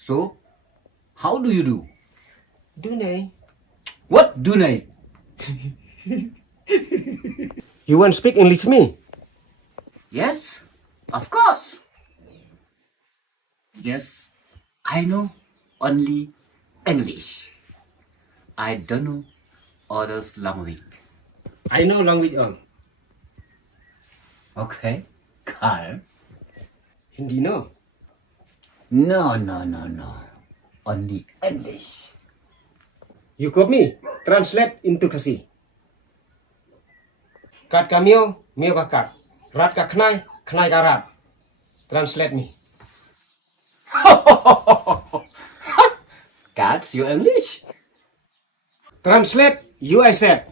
So, how do you do? Do they? What do they? You want to speak English to me? Yes, of course. Yes, I know only English. I don't know others language. I know language all. Okay, calm. Hindi no. No, no, no, no. Only English. You copy me. Translate into Khasi. Kat ka mio ka kat. Rat ka knai ka rat. Translate me. That's your English. Translate, you I said.